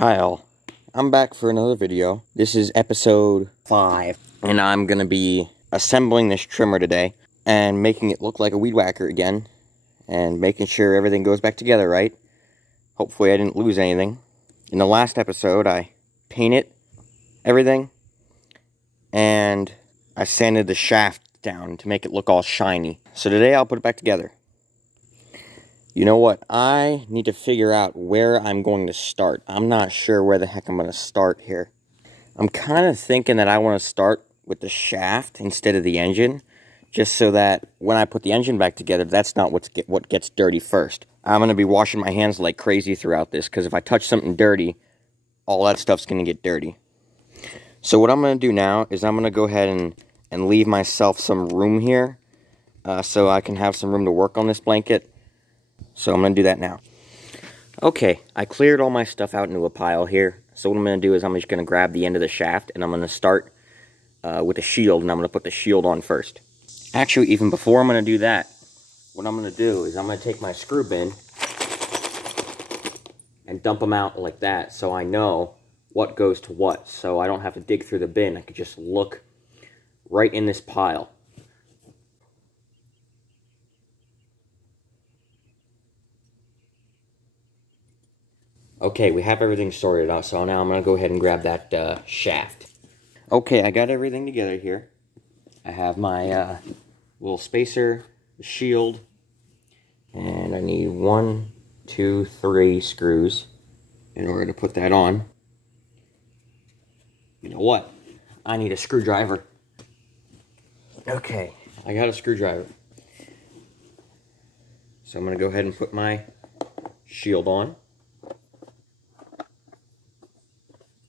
Hi all, I'm back for another video. This is episode 5, and I'm going to be assembling this trimmer today and making it look like a weed whacker again and making sure everything goes back together right. Hopefully I didn't lose anything. In the last episode I painted everything and I sanded the shaft down to make it look all shiny. So today I'll put it back together. You know what? I need to figure out where I'm going to start. I'm not sure where the heck I'm going to start here. I'm kind of thinking that I want to start with the shaft instead of the engine, just so that when I put the engine back together, that's not what gets dirty first. I'm going to be washing my hands like crazy throughout this, because if I touch something dirty, all that stuff's going to get dirty. So what I'm going to do now is I'm going to go ahead and leave myself some room here, so I can have some room to work on this blanket. So I'm going to do that now. Okay, I cleared all my stuff out into a pile here. So what I'm going to do is I'm just going to grab the end of the shaft and I'm going to start with the shield, and I'm going to put the shield on first. Actually, even before I'm going to do that, what I'm going to do is I'm going to take my screw bin and dump them out like that, so I know what goes to what. So I don't have to dig through the bin. I could just look right in this pile. Okay, we have everything sorted out, so now I'm going to go ahead and grab that shaft. Okay, I got everything together here. I have my little spacer, the shield, and I need 1, 2, 3 screws in order to put that on. You know what? I need a screwdriver. Okay, I got a screwdriver. So I'm going to go ahead and put my shield on.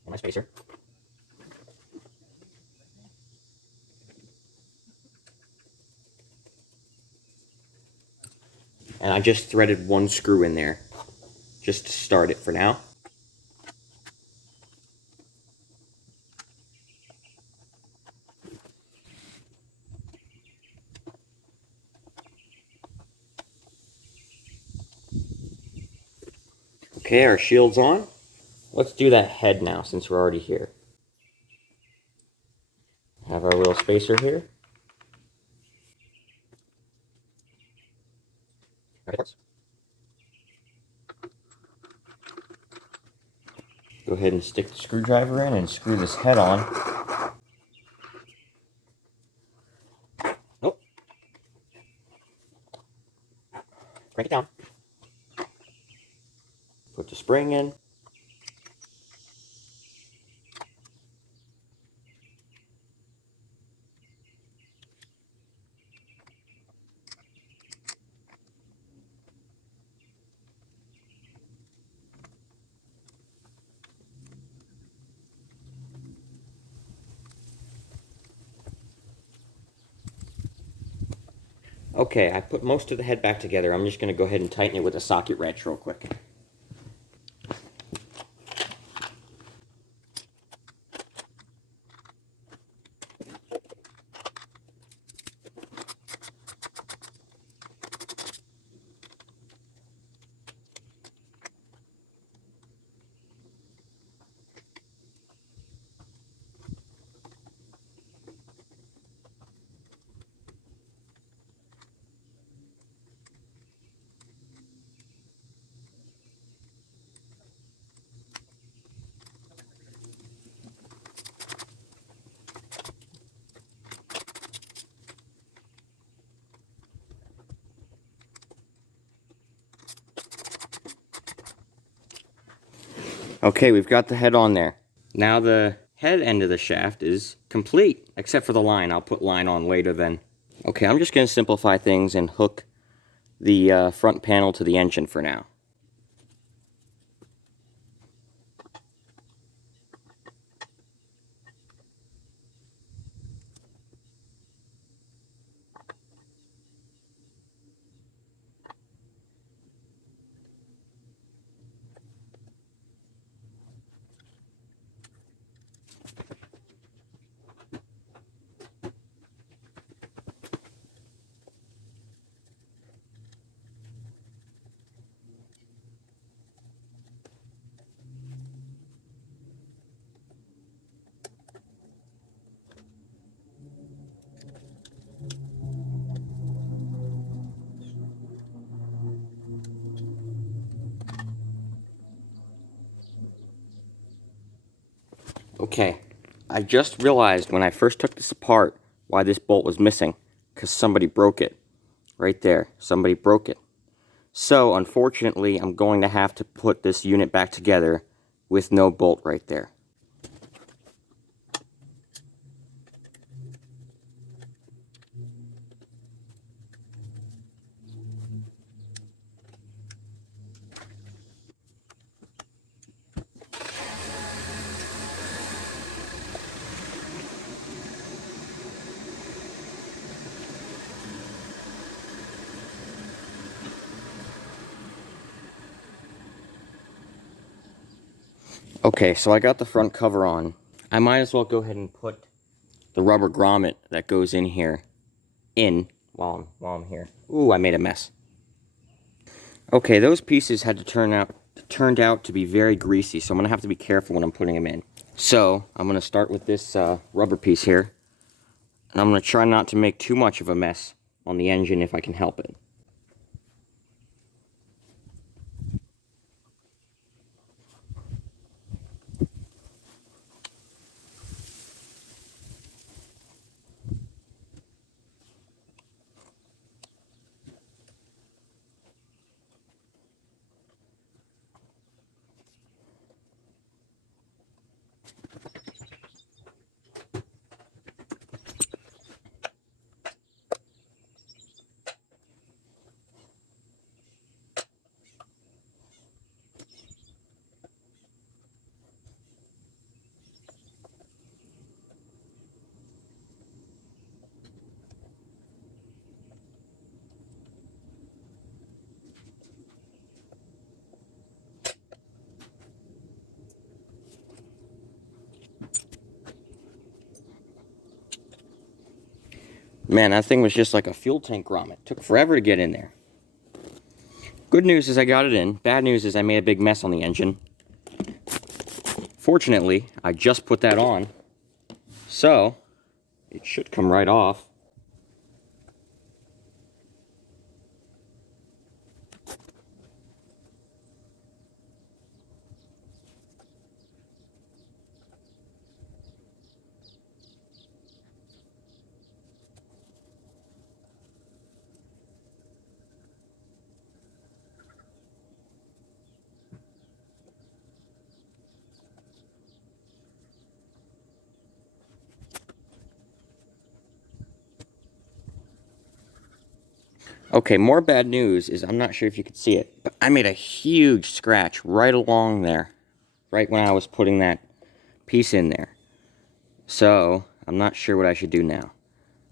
And my spacer. And I just threaded 1 screw in there, just to start it for now. Okay, our shield's on. Let's do that head now, since we're already here. Have our little spacer here. Go ahead and stick the screwdriver in and screw this head on. Oh. Crank it down. Put the spring in. Okay, I put most of the head back together. I'm just going to go ahead and tighten it with a socket wrench real quick. Okay, we've got the head on there. Now the head end of the shaft is complete, except for the line. I'll put line on later then. Okay, I'm just going to simplify things and hook the front panel to the engine for now. Okay, I just realized when I first took this apart why this bolt was missing. Because somebody broke it. Right there. Somebody broke it. So, unfortunately, I'm going to have to put this unit back together with no bolt right there. Okay, so I got the front cover on. I might as well go ahead and put the rubber grommet that goes in here while I'm here. Ooh, I made a mess. Okay, those pieces had turned out to be very greasy, so I'm gonna have to be careful when I'm putting them in. So I'm gonna start with this rubber piece here, and I'm gonna try not to make too much of a mess on the engine if I can help it. Man, that thing was just like a fuel tank grommet. Took forever to get in there. Good news is I got it in. Bad news is I made a big mess on the engine. Fortunately, I just put that on, so it should come right off. Okay, more bad news is I'm not sure if you could see it, but I made a huge scratch right along there, right when I was putting that piece in there. So, I'm not sure what I should do now.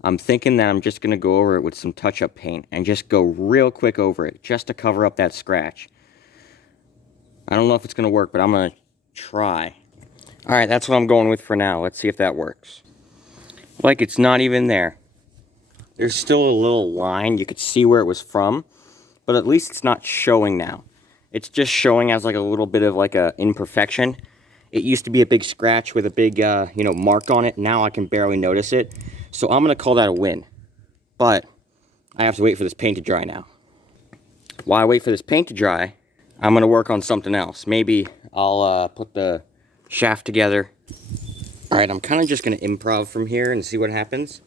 I'm thinking that I'm just going to go over it with some touch-up paint and just go real quick over it, just to cover up that scratch. I don't know if it's going to work, but I'm going to try. Alright, that's what I'm going with for now. Let's see if that works. Like, it's not even there. There's still a little line. You could see where it was from, but at least it's not showing now. It's just showing as like a little bit of like a imperfection. It used to be a big scratch with a big, mark on it. Now I can barely notice it. So I'm going to call that a win. But I have to wait for this paint to dry now. While I wait for this paint to dry, I'm going to work on something else. Maybe I'll put the shaft together. Alright, I'm kind of just going to improv from here and see what happens.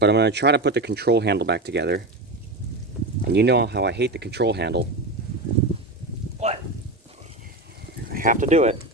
But I'm going to try to put the control handle back together. And you know how I hate the control handle. But I have to do it.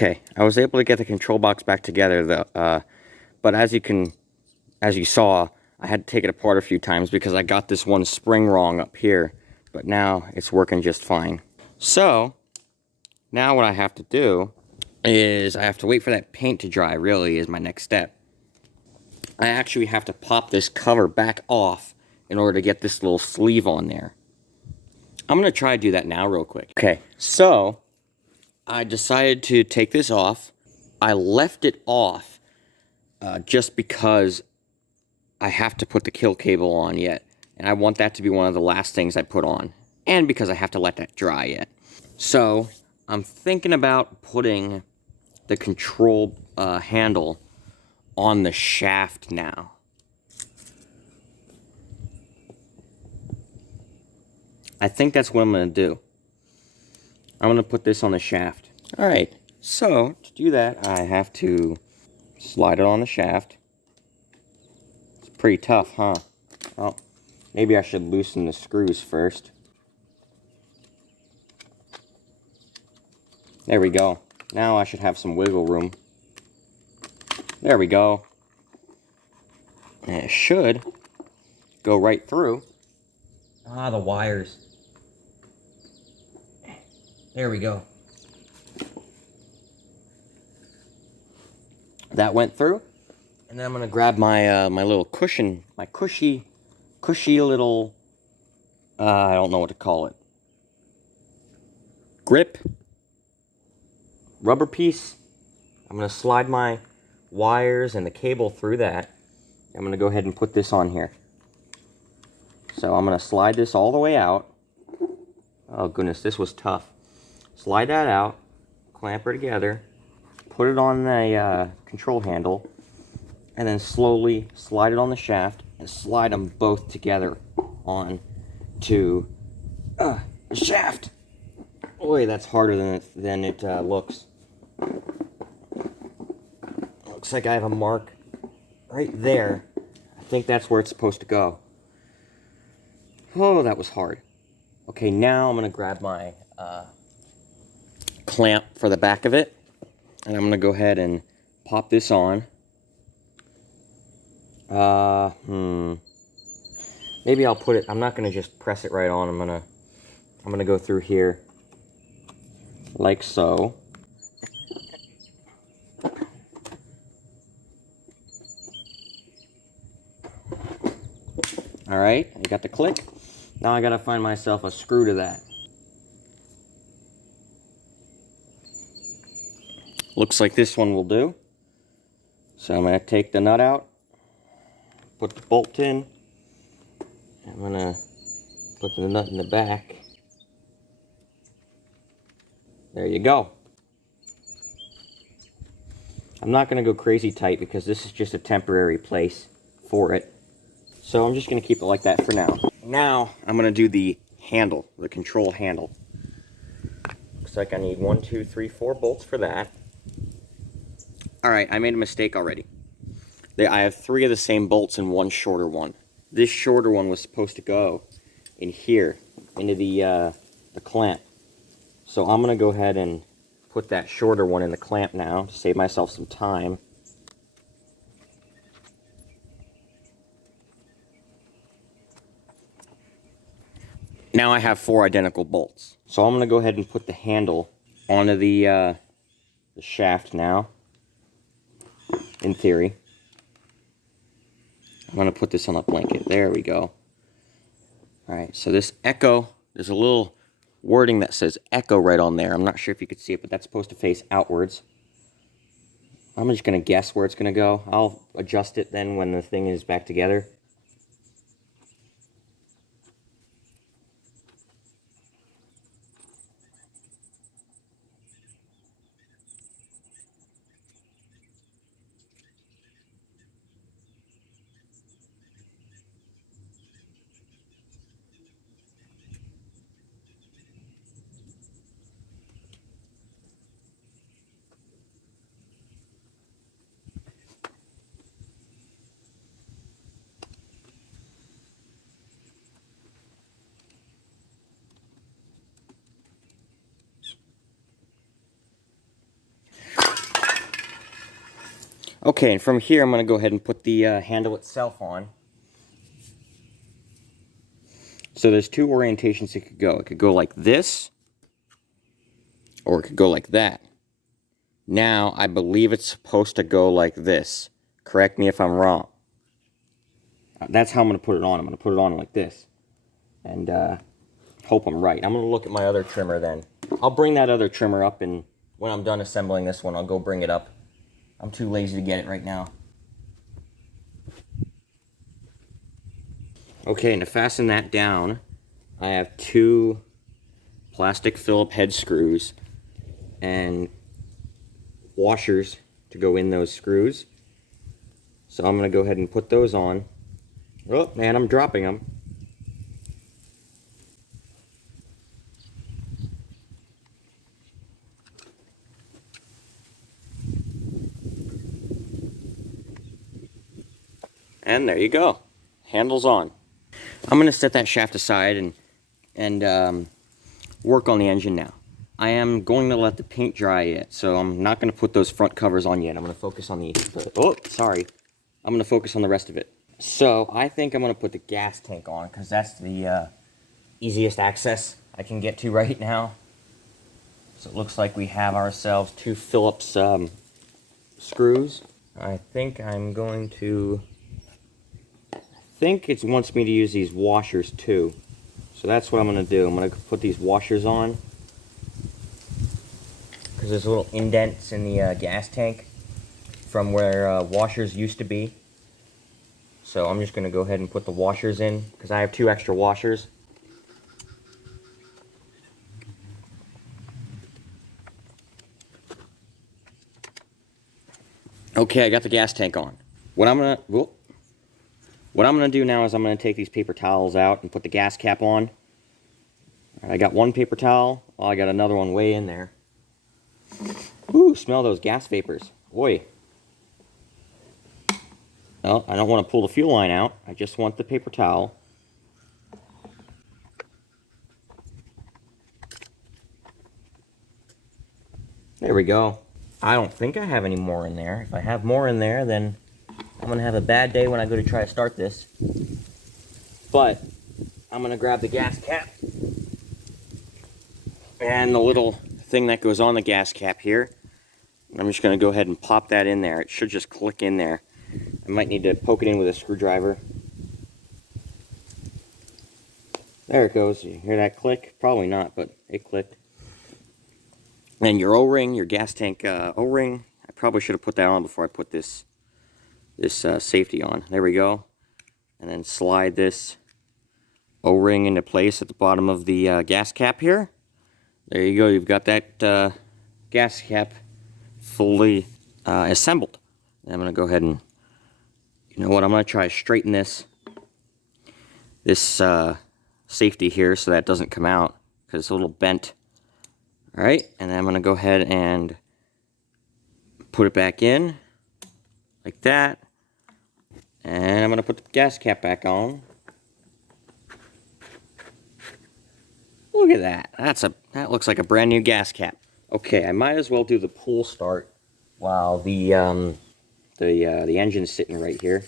Okay, I was able to get the control box back together, though, but as you saw, I had to take it apart a few times because I got this one spring wrong up here, but now it's working just fine. So, now what I have to do is I have to wait for that paint to dry, really, is my next step. I actually have to pop this cover back off in order to get this little sleeve on there. I'm going to try to do that now real quick. Okay, so I decided to take this off. I left it off just because I have to put the kill cable on yet. And I want that to be one of the last things I put on. And because I have to let that dry yet. So, I'm thinking about putting the control handle on the shaft now. I think that's what I'm going to do. I'm going to put this on the shaft. Alright, so to do that, I have to slide it on the shaft. It's pretty tough, huh? Well, maybe I should loosen the screws first. There we go. Now I should have some wiggle room. There we go. And it should go right through. Ah, the wires. There we go. That went through. And then I'm going to grab my my little cushion, my cushy little, I don't know what to call it. Grip. Rubber piece. I'm going to slide my wires and the cable through that. I'm going to go ahead and put this on here. So I'm going to slide this all the way out. Oh goodness, this was tough. Slide that out, clamp her together, put it on the control handle, and then slowly slide it on the shaft and slide them both together on to the shaft. Boy, that's harder than it looks. Looks like I have a mark right there. I think that's where it's supposed to go. Oh, that was hard. Okay, now I'm going to grab my clamp for the back of it, and I'm going to go ahead and pop this on. Maybe I'll put it, I'm not going to just press it right on. I'm going to go through here like so. Alright, I got the click. Now I gotta find myself a screw to that. Looks like this one will do. So I'm gonna take the nut out, put the bolt in. I'm gonna put the nut in the back. There you go. I'm not gonna go crazy tight because this is just a temporary place for it. So I'm just going to keep it like that for now. Now I'm going to do the handle, the control handle. Looks like I need 1, 2, 3, 4 bolts for that. Alright, I made a mistake already. I have 3 of the same bolts and 1 shorter one. This shorter one was supposed to go in here, into the clamp. So I'm going to go ahead and put that shorter one in the clamp now to save myself some time. Now I have 4 identical bolts. So I'm going to go ahead and put the handle onto the shaft now, in theory. I'm going to put this on a blanket. There we go. Alright, so this echo, there's a little wording that says echo right on there. I'm not sure if you could see it, but that's supposed to face outwards. I'm just going to guess where it's going to go. I'll adjust it then when the thing is back together. Okay, and from here I'm going to go ahead and put the handle itself on. So there's two orientations it could go. It could go like this, or it could go like that. Now, I believe it's supposed to go like this. Correct me if I'm wrong. That's how I'm going to put it on. I'm going to put it on like this. And hope I'm right. I'm going to look at my other trimmer then. I'll bring that other trimmer up, and when I'm done assembling this one, I'll go bring it up. I'm too lazy to get it right now. Okay, and to fasten that down, I have two plastic Phillip head screws and washers to go in those screws. So I'm going to go ahead and put those on. Oh, man, I'm dropping them. And there you go. Handle's on. I'm going to set that shaft aside and work on the engine now. I am going to let the paint dry yet, so I'm not going to put those front covers on yet. I'm going to focus on I'm going to focus on the rest of it. So I think I'm going to put the gas tank on, because that's the easiest access I can get to right now. So it looks like we have ourselves two Phillips screws. I think I'm going to... I think it wants me to use these washers too. So that's what I'm going to do. I'm going to put these washers on, because there's little indents in the gas tank from where washers used to be. So I'm just going to go ahead and put the washers in, because I have two extra washers. Okay, I got the gas tank on. What I'm gonna do now is I'm gonna take these paper towels out and put the gas cap on. I got one paper towel. Oh, I got another one way in there. Ooh, smell those gas vapors. Boy. Well, I don't want to pull the fuel line out. I just want the paper towel. There we go. I don't think I have any more in there. If I have more in there, then I'm going to have a bad day when I go to try to start this. But I'm going to grab the gas cap and the little thing that goes on the gas cap here. I'm just going to go ahead and pop that in there. It should just click in there. I might need to poke it in with a screwdriver. There it goes. You hear that click? Probably not, but it clicked. And your O-ring, your gas tank O-ring, I probably should have put that on before I put this safety on. There we go. And then slide this O-ring into place at the bottom of the gas cap here. There you go. You've got that gas cap fully assembled. And I'm going to go ahead and, you know what, I'm going to try to straighten this safety here so that doesn't come out, because it's a little bent. Alright, and then I'm going to go ahead and put it back in, like that. And I'm going to put the gas cap back on. Look at that. That looks like a brand new gas cap. Okay, I might as well do the pull start while the engine's sitting right here.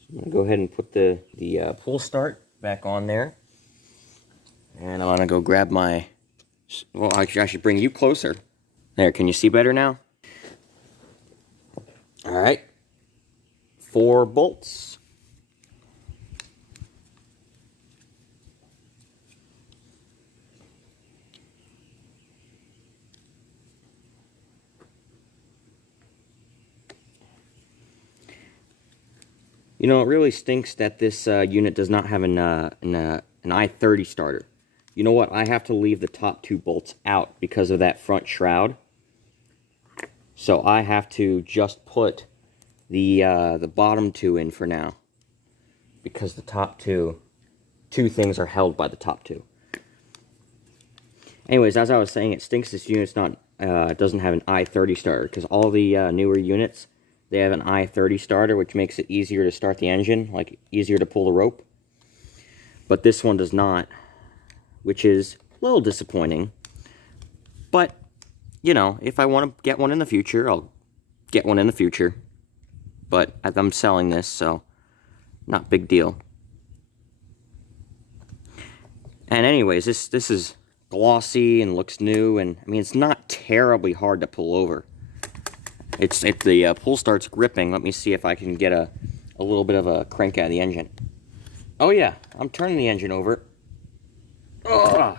So I'm going to go ahead and put the pull start back on there. And I'm going to go grab my... Well, I should bring you closer. There, can you see better now? Alright. 4 bolts. You know, it really stinks that this unit does not have an I-30 starter. You know what? I have to leave the top 2 bolts out because of that front shroud. So I have to just put the bottom 2 in for now, because the top two things are held by the top 2. Anyways, as I was saying, it stinks this unit's not doesn't have an I-30 starter, because all the newer units, they have an I-30 starter, which makes it easier to start the engine, like easier to pull the rope. But this one does not, which is a little disappointing. But, you know, if I want to get one in the future, I'll get one in the future. But I'm selling this, so not big deal. And anyways, this is glossy and looks new, and I mean, it's not terribly hard to pull over. If the pull starts gripping, let me see if I can get a little bit of a crank out of the engine. Oh yeah, I'm turning the engine over. Ugh.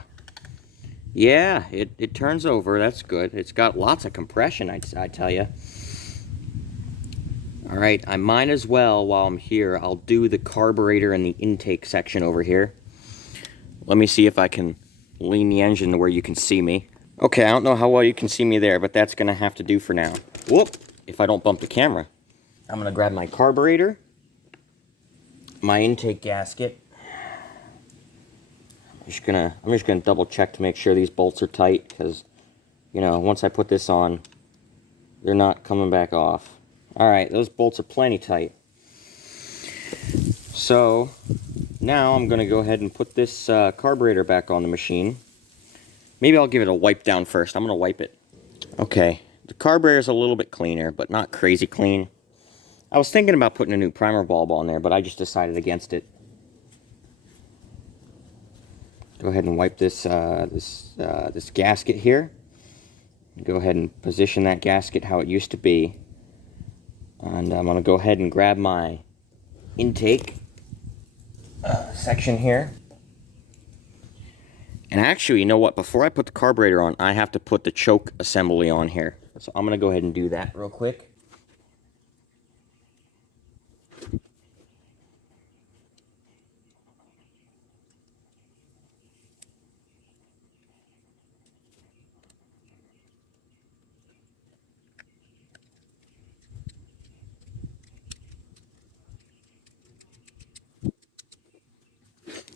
Yeah, it turns over. That's good. It's got lots of compression, I tell you. All right, I might as well, while I'm here, I'll do the carburetor and the intake section over here. Let me see if I can lean the engine to where you can see me. Okay, I don't know how well you can see me there, but that's gonna have to do for now. Whoop, if I don't bump the camera. I'm gonna grab my carburetor, my intake gasket. I'm just gonna double check to make sure these bolts are tight, because, you know, once I put this on, they're not coming back off. All right, those bolts are plenty tight. So now I'm going to go ahead and put this carburetor back on the machine. Maybe I'll give it a wipe down first. I'm going to wipe it. Okay, the carburetor is a little bit cleaner, but not crazy clean. I was thinking about putting a new primer bulb on there, but I just decided against it. Go ahead and wipe this this gasket here. Go ahead and position that gasket how it used to be. And I'm going to go ahead and grab my intake section here. And actually, you know what? Before I put the carburetor on, I have to put the choke assembly on here. So I'm going to go ahead and do that real quick.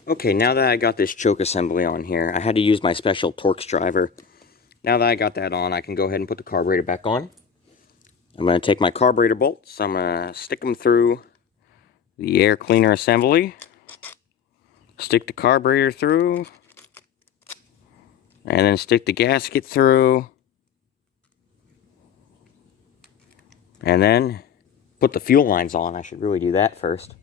Okay, now that I got this choke assembly on here, I had to use my special Torx driver. Now that I got that on, I can go ahead and put the carburetor back on. I'm going to take my carburetor bolts, I'm going to stick them through the air cleaner assembly, stick the carburetor through, and then stick the gasket through, and then put the fuel lines on. I should really do that first.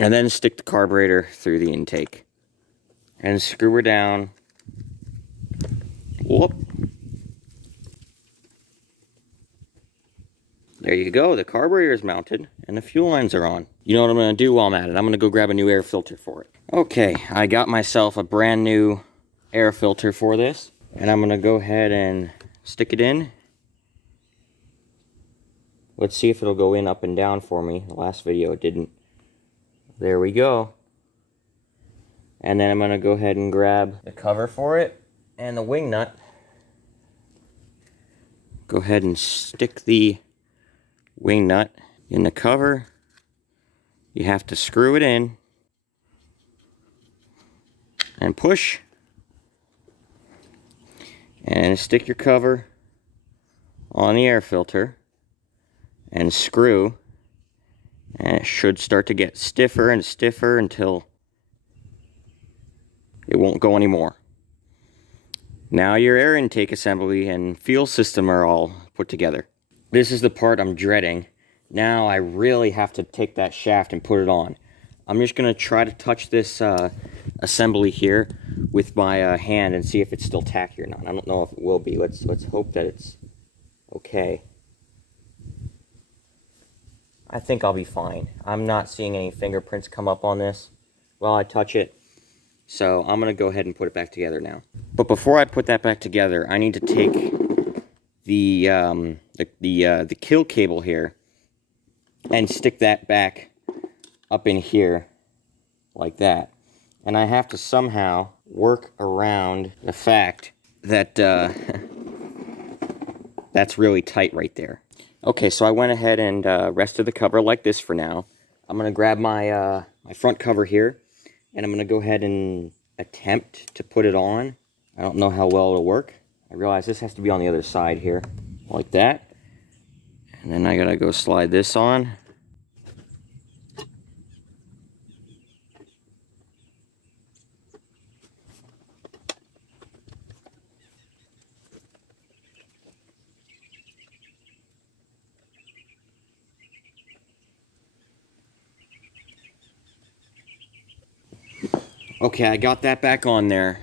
And then stick the carburetor through the intake. And screw her down. Whoop. There you go, the carburetor is mounted and the fuel lines are on. You know what I'm going to do while I'm at it? I'm going to go grab a new air filter for it. Okay, I got myself a brand new air filter for this. And I'm going to go ahead and stick it in. Let's see if it'll go in up and down for me. The last video it didn't. There we go. And then I'm going to go ahead and grab the cover for it and the wing nut. Go ahead and stick the wing nut in the cover. You have to screw it in and push, and stick your cover on the air filter and screw, and it should start to get stiffer and stiffer until it won't go anymore. Now your air intake assembly and fuel system are all put together. This is the part I'm dreading. Now I really have to take that shaft and put it on. I'm just going to try to touch this assembly here with my hand and see if it's still tacky or not. I don't know if it will be. Let's hope that it's okay. I think I'll be fine. I'm not seeing any fingerprints come up on this while I touch it. So I'm going to go ahead and put it back together now. But before I put that back together, I need to take the kill cable here and stick that back up in here like that. And I have to somehow work around the fact that that's really tight right there. Okay, so I went ahead and rested the cover like this for now. I'm going to grab my my front cover here, and I'm going to go ahead and attempt to put it on. I don't know how well it'll work. I realize this has to be on the other side here, like that. And then I got to go slide this on. Okay, I got that back on there.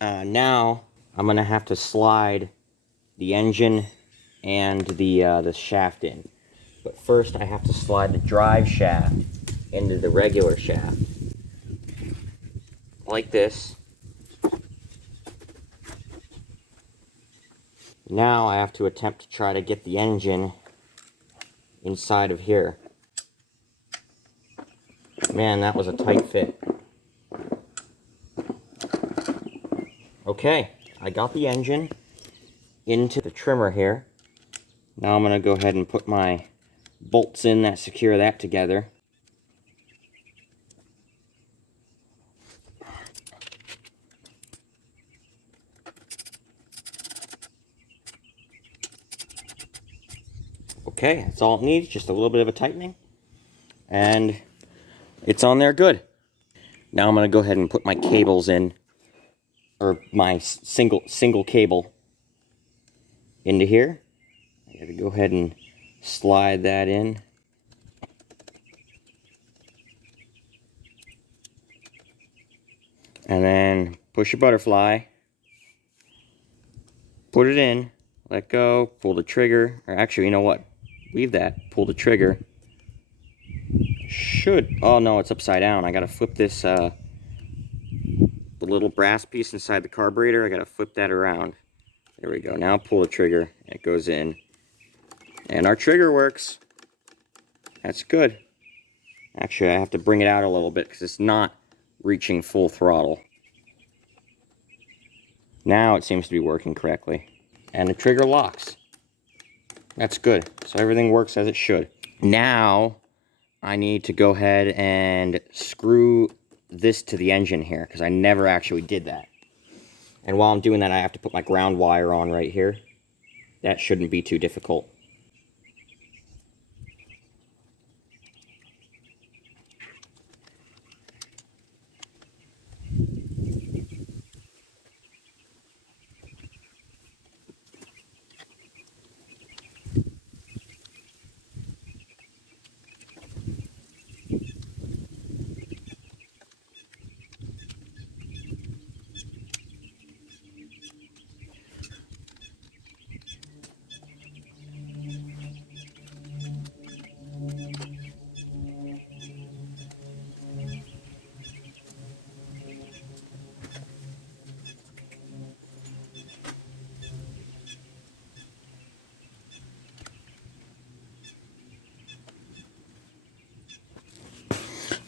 Now I'm gonna have to slide the engine and the shaft in. But first I have to slide the drive shaft into the regular shaft. Like this. Now I have to attempt to try to get the engine inside of here. Man, that was a tight fit. Okay, I got the engine into the trimmer here. Now I'm going to go ahead and put my bolts in that secure that together. Okay, that's all it needs, just a little bit of a tightening. And it's on there good. Now I'm going to go ahead and put my cables in, or my single cable into here. I got to go ahead and slide that in. And then push your butterfly. Put it in, let go, pull the trigger, or actually, you know what? Leave that, pull the trigger. Oh no, it's upside down. I gotta flip this, the little brass piece inside the carburetor, I gotta flip that around. There we go, now pull the trigger, it goes in. And our trigger works. That's good. Actually, I have to bring it out a little bit because it's not reaching full throttle. Now it seems to be working correctly. And the trigger locks. That's good. So everything works as it should. Now I need to go ahead and screw this to the engine here because I never actually did that. And while I'm doing that, I have to put my ground wire on right here. That shouldn't be too difficult.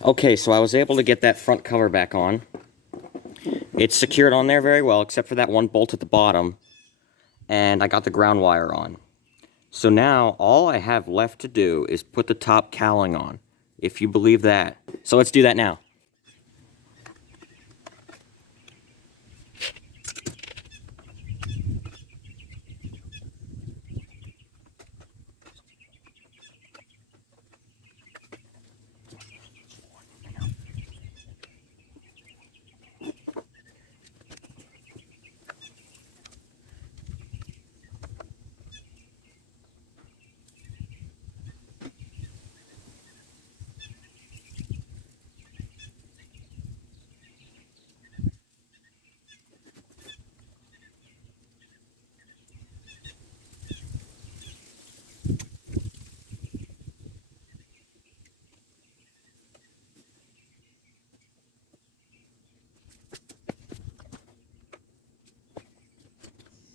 Okay, so I was able to get that front cover back on. It's secured on there very well, except for that one bolt at the bottom. And I got the ground wire on. So now, all I have left to do is put the top cowling on, if you believe that. So let's do that now.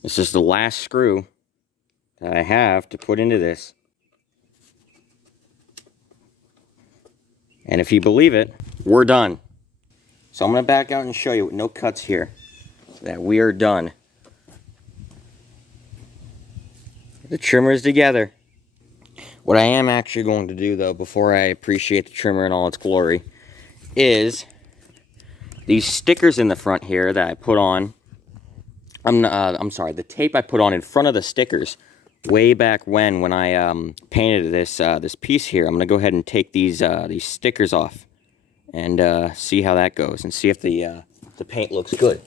This is the last screw that I have to put into this. And if you believe it, we're done. So I'm going to back out and show you with no cuts here that we are done. The trimmer is together. What I am actually going to do, though, before I appreciate the trimmer in all its glory, is these stickers in the front here that I put on. I'm sorry, the tape I put on in front of the stickers way back when I painted this piece here. I'm gonna go ahead and take these stickers off and see how that goes and see if the paint looks good.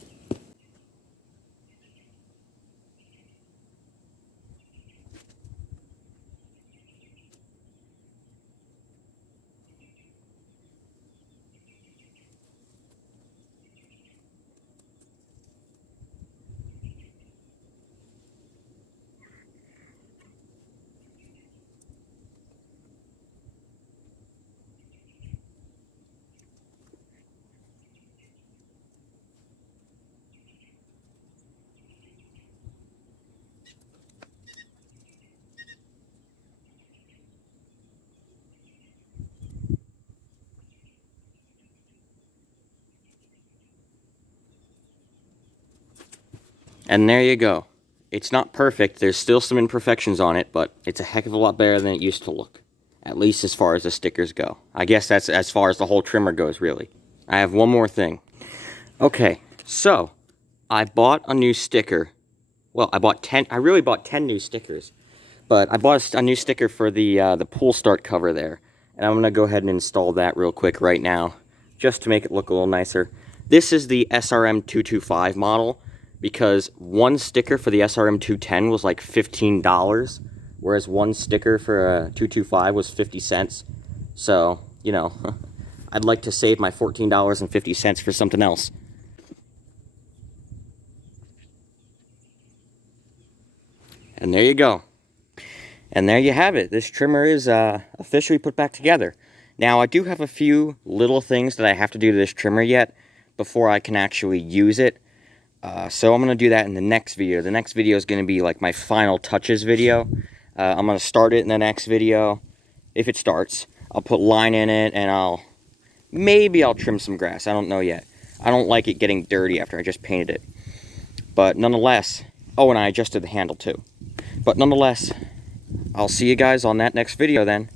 And there you go. It's not perfect, there's still some imperfections on it, but it's a heck of a lot better than it used to look. At least as far as the stickers go. I guess that's as far as the whole trimmer goes, really. I have one more thing. Okay, so I bought a new sticker. Well, I really bought 10 new stickers. But I bought a new sticker for the pool start cover there. And I'm going to go ahead and install that real quick right now, just to make it look a little nicer. This is the SRM225 model, because one sticker for the SRM210 was like $15, whereas one sticker for a 225 was 50 cents. So, you know, I'd like to save my $14.50 for something else. And there you go. And there you have it. This trimmer is officially put back together. Now, I do have a few little things that I have to do to this trimmer yet before I can actually use it. So I'm going to do that in the next video. The next video is going to be like my final touches video. I'm going to start it in the next video. If it starts, I'll put line in it, and maybe I'll trim some grass. I don't know yet. I don't like it getting dirty after I just painted it. But nonetheless, oh, and I adjusted the handle too. But nonetheless, I'll see you guys on that next video then.